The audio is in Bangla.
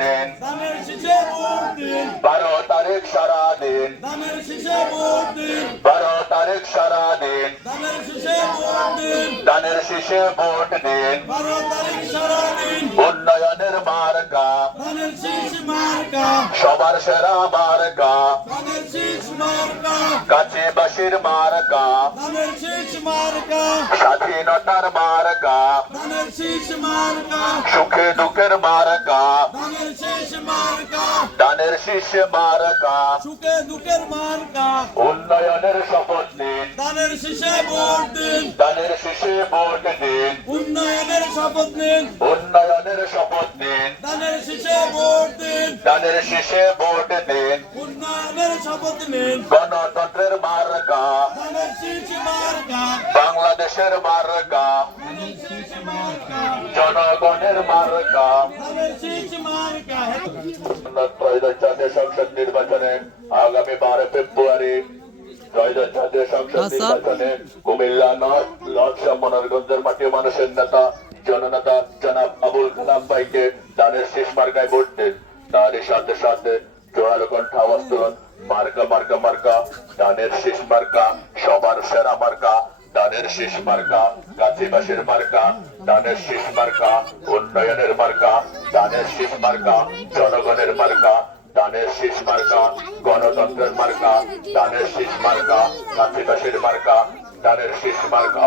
নিন, ধানের শীষে ভোট দিন, 12 তারিখ সারাদিন, ধানের শীষে ভোট দিন, 12 তারিখ সারাদিন, ধানের শীষে ভোট দিন, ধানের শীষে ভোট দিন। 12 তারিখ সারাদিন, উন্নয়নের মার্কা, ধানের শীষ মার্কা, সবার সেরা মার্কা, ধানের শীষ মার্কা, গাছিবাসীর মার্কা, ধানের শীষ মার্কা, স্বাধীনতার মার্কা, ধানের শীষ মার্কা, সুখে দুঃখের মার্কা, ধানের শীষ মার্কা, ধানের শীষ মার্কা। সুখে দুঃখের মার্কা, উন্নয়নের শপথ নিন, ধানের শীষে ভোট দিন, ধানের শীষে ভোট দিন, উন্নয়নের শপথ নিন, উন্নয়নের শপথ নিন, ধানের শীষে ভোট দিন, ধানের শীষে ভোট দিন। উন্নয়নের শপথ নিন, গণতন্ত্রের মার্কা, ধানের শীষ মার্কা, বাংলাদেশের মার্কা, ধানের শীষ মার্কা, জনগণের মার্কা। ধানের শীষ মার্কা। ত্রয়োদশ জাতীয় সংসদ নির্বাচনে আগামী 12 ফেব্রুয়ারি ত্রয়োদশ জাতীয় সংসদ নির্বাচনে কুমিল্লা নর্থ লর্ডশা মনোরগঞ্জের মাটি মানুষের নেতা জননেতা জনাব আবুল কালাম ভাইকে ধানের শীষ মার্কায় ভোট দিন। তারই সাথে সাথে জোরালো কণ্ঠে আওয়াজ তুলুন, মার্কা মার্কা মার্কা, ধানের শীষ মার্কা, সবার সেরা মার্কা, ধানের শীষ মার্কা, গাছিবাসীর মার্কা, ধানের শীষ মার্কা, উন্নয়নের মার্কা, ধানের শীষ মার্কা, জনগণের মার্কা, ধানের শীষ মার্কা, গণতন্ত্রের মার্কা, ধানের শীষ মার্কা, গাছিবাসীর মার্কা, ধানের শীষ মার্কা।